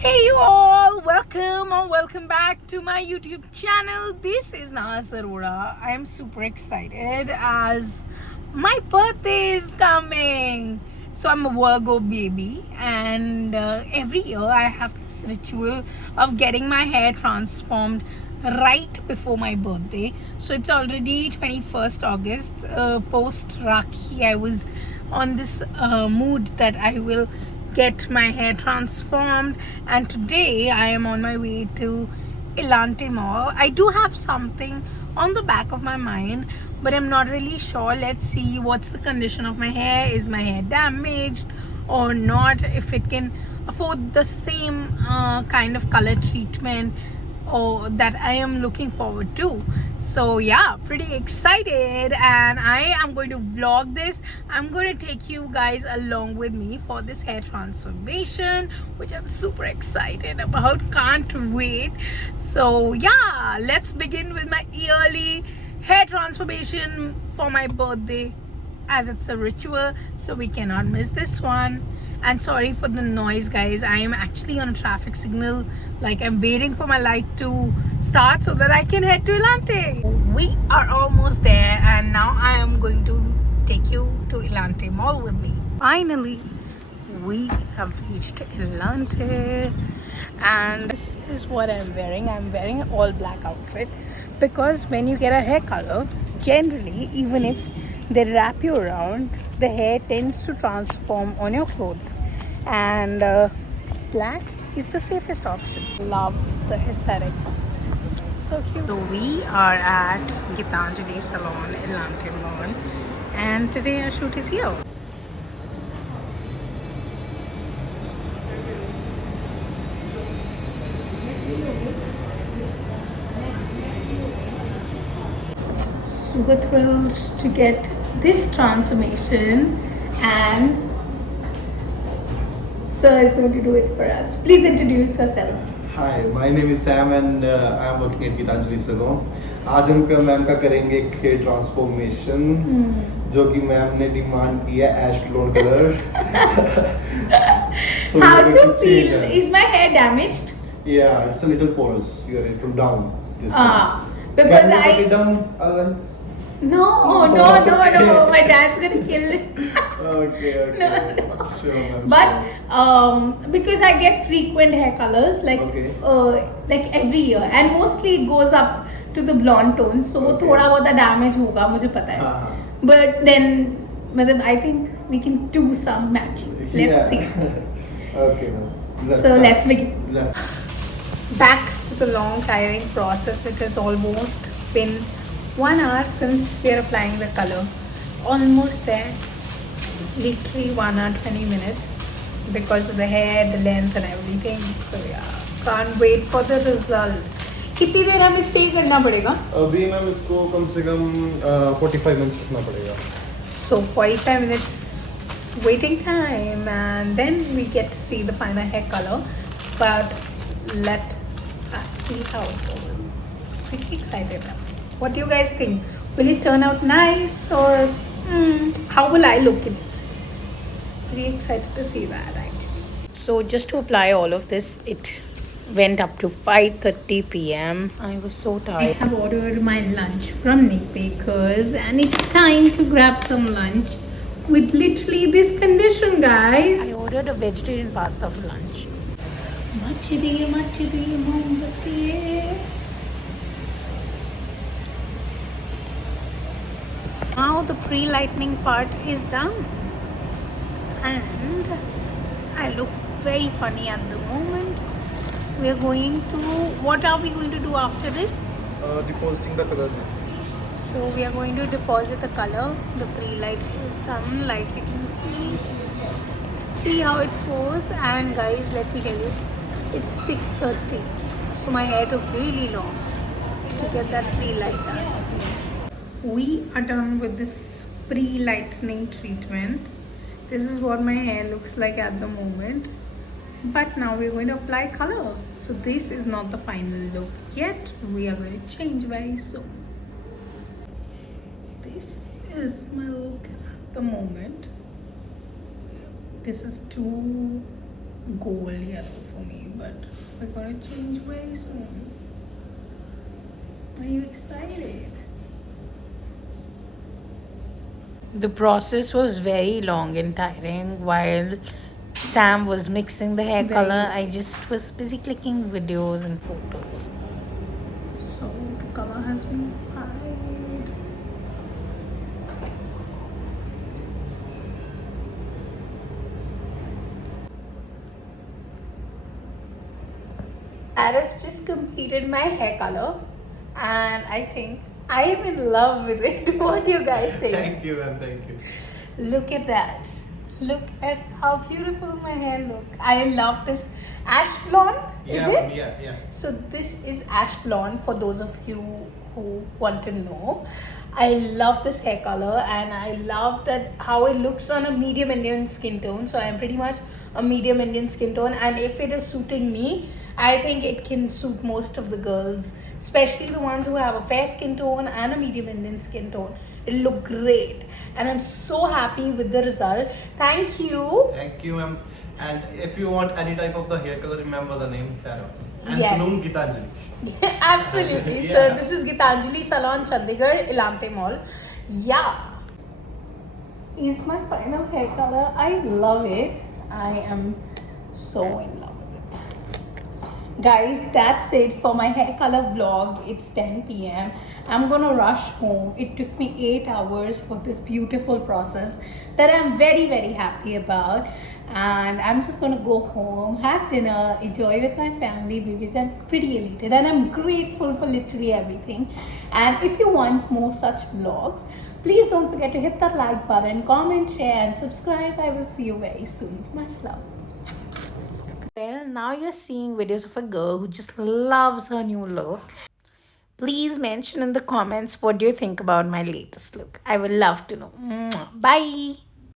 Hey you all, welcome or welcome back to my YouTube channel. This is Naaz Arora. I am super excited as my birthday is coming. So I'm a Virgo baby and every year I have this ritual of getting my hair transformed right before my birthday. So it's already 21st August, post Rakhi. I was on this mood that I will get my hair transformed, and today I am on my way to Elante Mall. I do have something on the back of my mind, but I'm not really sure. Let's see what's the condition of my hair. Is my hair damaged or not? If it can afford the same kind of color treatment or that I am looking forward to. So yeah, pretty excited, and I am going to vlog this. I'm going to take you guys along with me for this hair transformation, which I'm super excited about. Can't wait. So yeah, let's begin with my yearly hair transformation for my birthday, as it's a ritual, so we cannot miss this one. And sorry for the noise, guys. I am actually on a traffic signal. Like, I'm waiting for my light to start so that I can head to Elante. We are almost there, and now I am going to take you to Elante Mall with me. Finally, we have reached Elante, and this is what I'm wearing. I'm wearing an all black outfit because when you get a hair color, generally, even if they wrap you around, the hair tends to transform on your clothes, and black is the safest option. Love the aesthetic, so cute. So we are at Gitanjali Salon in Elante Mall, and today our shoot is here. Super thrilled to get this transformation, and Sir is going to do it for us. Please introduce yourself. Hi, my name is Sam and I am working at Gitanjali Salon. आज हम ma'am का करेंगे एक hair transformation जो कि ma'am ने demand की है ash tone colour. How do you feel? Is my hair damaged? Yeah, it's a little porous. You are from down. Because Can you I put it down, Alan? no. My dad's gonna kill it. Okay. No. Sure, ma'am. But because I get frequent hair colors, like like every year, and mostly it goes up to the blonde tone, so वो थोड़ा बहुत damage होगा, मुझे पता है. But then, मतलब I think we can do some matching. Let's see. Okay, ma'am. So let's begin. Back to the long tiring process. It has almost been 1 hour since we are applying the color. Almost there. Literally 1 hour 20 minutes because of the hair, the length and everything. So yeah, can't wait for the result. कितनी देर हमें stay करना पड़ेगा? अभी ma'am इसको कम से कम 45 minutes रखना पड़ेगा. So 45 minutes waiting time, and then we get to see the final hair color. But let us see how it goes. Pretty excited now. What do you guys think? Will it turn out nice, or how will I look in it? Pretty excited to see that actually. So just to apply all of this, it went up to 5:30 p.m. I was so tired. I have ordered my lunch from Nick Baker's, and it's time to grab some lunch with literally this condition, guys. I ordered a vegetarian pasta for lunch. Now the pre-lightening part is done, and I look very funny at the moment. We are going to, what are we going to do after this? Depositing the color. So we are going to deposit the color. The pre-light is done, like you can see. Let's see how it goes. And guys, let me tell you, it's 6:30. So my hair took really long to get that pre-light done. We are done with this pre-lightening treatment. This is what my hair looks like at the moment. But now we're going to apply color. So this is not the final look yet. We are going to change very soon. This is my look at the moment. This is too gold yellow for me, but we're gonna change very soon. Are you excited? The process was very long and tiring. While Sam was mixing the hair color, I just was busy clicking videos and photos. So the color has been applied. I've just completed my hair color and I think I am in love with it. What do you guys think? Thank you, ma'am. Thank you. Look at that. Look at how beautiful my hair look. I love this ash blonde. Is it? Yeah. So this is ash blonde for those of you who want to know. I love this hair color and I love that how it looks on a medium Indian skin tone. So I'm pretty much a medium Indian skin tone, and if it is suiting me, I think it can suit most of the girls, especially the ones who have a fair skin tone and a medium Indian skin tone. It'll look great and I'm so happy with the result. Thank you. Thank you, ma'am. And if you want any type of the hair color, remember the name Sarah. And Yes. Salon Gitanjali. Absolutely. So Yeah. this is Gitanjali Salon, Chandigarh, Elante Mall. Yeah. Is my final hair color. I love it. I am so in love with it. Guys, that's it for my hair color vlog. It's 10 p.m. I'm gonna rush home. It took me 8 hours for this beautiful process that I'm very, very happy about. And I'm just gonna go home, have dinner, enjoy with my family because I'm pretty elated and I'm grateful for literally everything. And if you want more such vlogs, please don't forget to hit that like button, comment, share, and subscribe. I will see you very soon. Much love. Well, now you're seeing videos of a girl who just loves her new look. Please mention in the comments what do you think about my latest look. I would love to know. Mwah. Bye.